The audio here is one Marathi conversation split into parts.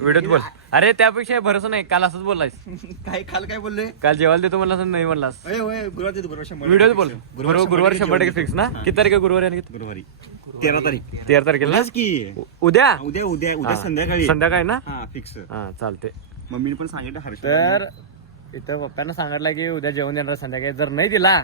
व्हिडिओत बोल. अरे त्यापेक्षा भरोसा नाही. काल असंच बोललायस. काय काल काय बोलले? काल जेवायला देतो म्हणला नाही म्हणलास. अरे होय गुरुवार देतो गुरुवार शंभर व्हिडिओत बोल. गुरुवार गुरुवार शंभर टक्के फिक्स ना. किती तारीख आहे गुरुवारी आणि किती? गुरुवारी. तेरा तारीख. तेरा तारखेला की. उद्या? उद्या उद्या उद्या हा. संध्याकाळी संध्याकाळी ना? हा फिक्स हा चालते मम्मीने पण सांगितलं हर्ष तर इथं पप्पांना सांगितलं की उद्या जेवण देणार संध्याकाळी. जर नाही दिला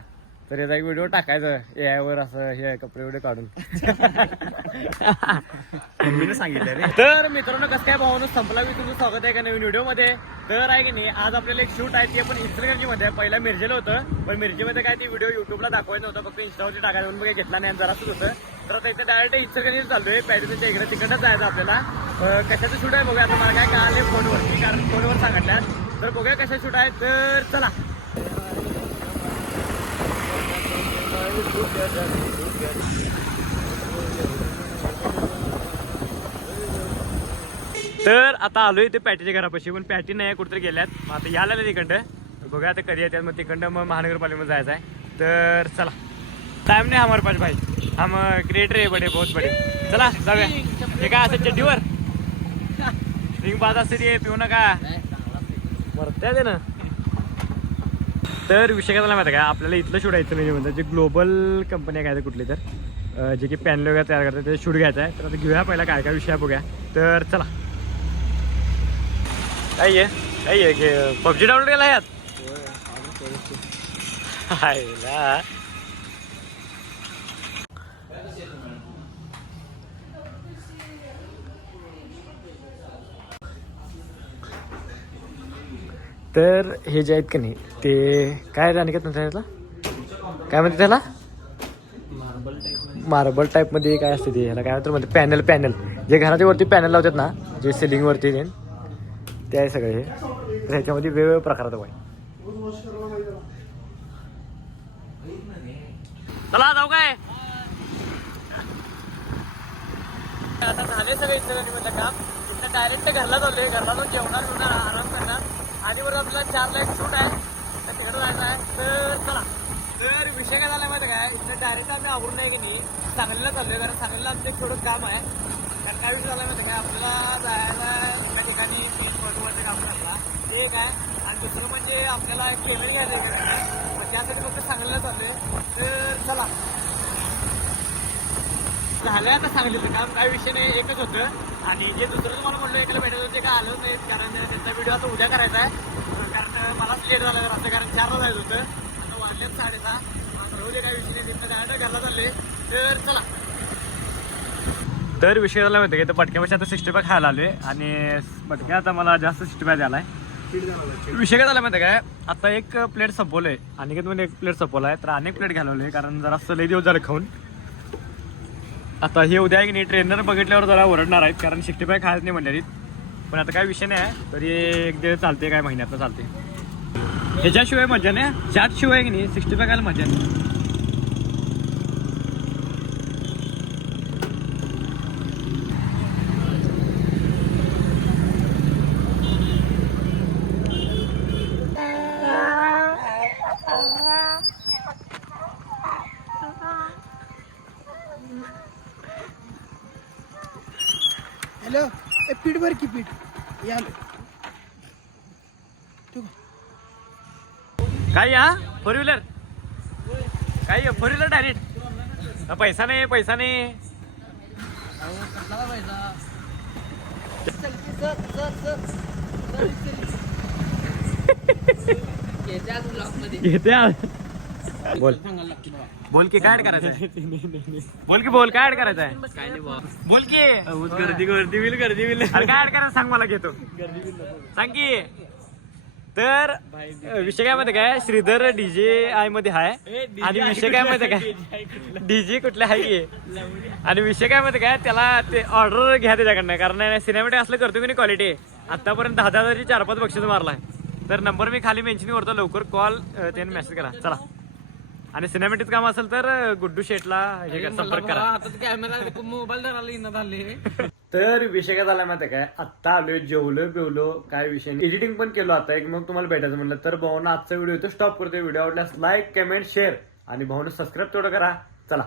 तर याचा एक व्हिडिओ टाकायचं ए वर असं हे कपडे वगैरे काढून. मम्मीने सांगितलं रे. तर मित्रांनो कसं काय भावनं संपला मी तुमचं स्वागत आहे का नवीन व्हिडिओमध्ये? तर आहे की नाही आज आपल्याला एक शूट आहे ते पण इन्स्टाग्रामची मध्ये. आहे. पहिला मिरजेला होतं पण मिरजेमध्ये काय ती व्हिडिओ युट्यूबला दाखवायचं नव्हतं फक्त इंस्टावरती टाकायचं म्हणून काही घेतला नाही जरासच होतं. तर आता इथे डायरेक्ट इन्स्टाग्राम चाललोय पॅरिसच्या इकडे तिकडच जायचं आपल्याला. कशाचं शूट आहे बघूया आता मला काय कळाले फोनवरती कारण फोनवर सांगितलं तर बघूया कशा शूट आहे तर चला. तर आता आलोय ते पॅटीच्या घरापाशी पण पॅटी नाही कुठेतरी गेल्यात. मग आता यायला लागले तिकडं बघूया आता कधी येतात मग तिकडं मग महानगरपालिकेमध्ये जायचं आहे. तर चला. टाइम नाही हमारे पास भाई. हम क्रिएटर आहे बडे बहुत बडे. चला जाऊया. हे काय असं चड्डीवर? रिंग बाद असते ते पिऊ नका. मरत्या ते ना. तर विषय काय झाला माहिती आहे का? आपल्याला इथलं शोधायचं नाही म्हणजे जे ग्लोबल कंपनी आहे काय कुठली तर. जे की पॅनल वगैरे तयार करतात ते शूट घ्यायचं आहे. तर आता घेऊया पहिला काय काय विषय बघूया. तर चला. काय आहे काय आहे पबजी डाउनलोड केला यात हाय ना. तर हे जे आहेत का नाही ते काय अनिकेत म्हणतात त्याला? काय म्हणते त्याला? मार्बल टाईपमध्ये काय असते ते ह्याला काय म्हणतात म्हणते पॅनल पॅनल. जे घराच्या वरती पॅनल लावतात ना जे सिलिंगवरती ते ते आहे सगळे हे. तर ह्याच्यामध्ये वेगवेगळ्या प्रकारात आहे चला जाऊ काय? आता झाले सगळे इंस्टाग्रामचं काम. डायरेक्ट घरला चाललोय घरला जाऊन जेवणार आराम करणार. आणि बरोबर आपल्याला चार लाइट शूट आहे. तर तिकडे जायचं आहे. तर चला. तर विषय काय झाला माहिती आहे काय इथं डायरेक्ट आम्ही आवरून नाही की नाही सांगलीला चाललोय. कारण सांगलीला आमचं एक थोडं काम आहे. तर काय विषय झाला माहिती काय आपल्याला जायला त्या ठिकाणी तीन फोटोवरचं काम आपला ते एक आहे. आणि दुसरं म्हणजे आपल्याला पेमेंट घ्यायचं आहे त्यासाठी फक्त सांगलीला चाललोय. तर चला. झालं आता सांगितलं काम. काय विषय नाही. एकच होतं. आणि जे दुसरं तुम्हाला म्हणलं एकाला भेटायचं ते काय आलं नाही. कारण व्हिडिओ आता उद्या करायचा आहे. कारण मलाच लेट झालं असं कारण चारला जायचं होतं. आता वाजल्यात साडेसहा. राहू काय विषय तिथं जायचं घरला चालले तर चला. तर विषय झाला माहिती का? तर पटक्यापाशी आता सिक्स्टी फाय खायला आलोय. आणि पटक्या आता मला जास्त सिक्स्टी फाय द्यायला आहे. विषय काय झाला माहिती काय आता एक प्लेट संपवलंय. आणि मध्ये एक प्लेट संपवलाय तर अनेक प्लेट घालवले कारण जरा असं लई दिवस झालं खाऊन. आता हे उद्या की नाही ट्रेनर बघितल्यावर जरा ओरडणार आहेत. कारण सिक्स्टी फाय खायच नाही म्हणले पण आता काय विषय नाही तरी एक दीड चालते काय महिन्यात चालते ह्याच्याशिवाय मजा नाही चारशिवाय की नाही सिक्स्टी फाय खायला मजा नाही. हॅलो. ए पीठ भर की पीठ. या काय या? फोर व्हीलर काय फोर व्हीलर डायरेक्ट पैसा नाही पैसा नाही. येते आ. बोल. बोल की काय ऍड करायचं आहे? बोल की बोल काय ऍड करायचं आहे बोल की. गर्दी गर्दी होईल गर्दी अरे काय ऍड करायचं सांग मला घेतो सांग की. तर विषय काय? माहिती काय श्रीधर डीजे आयमध्ये आहे आणि विषय काय? माहिती काय डीजे कुठले आहे? की? आणि विषय काय? माहिती काय त्याला ते ऑर्डर घ्या त्याच्याकडनं. कारण सिनेमॅटिक असलं करतो की नाही क्वालिटी आतापर्यंत दहा दहा हजारची चार पाच बक्षीस मारलाय. तर नंबर मी खाली मेन्शन करतो. लवकर कॉल त्याने मेसेज करा. चला. आणि सिनेमॅटिक काम असेल तर गुड्डू शेटला हे करा, संपर्क करा. आता कॅमेरा मोबाईल धरायला येणं झाले तर विषय काय झाला माहिती काय? आत्ता आलोय जेवलो बिवलो काय विषय नाही. एडिटिंग पण केलो आता एक मग तुम्हाला भेटायचं म्हणलं. तर भाऊना आजचा व्हिडिओ स्टॉप करतोय. व्हिडिओ आवडल्यास लाईक कमेंट शेअर आणि भाऊनं सबस्क्राईब तेवढं करा. चला.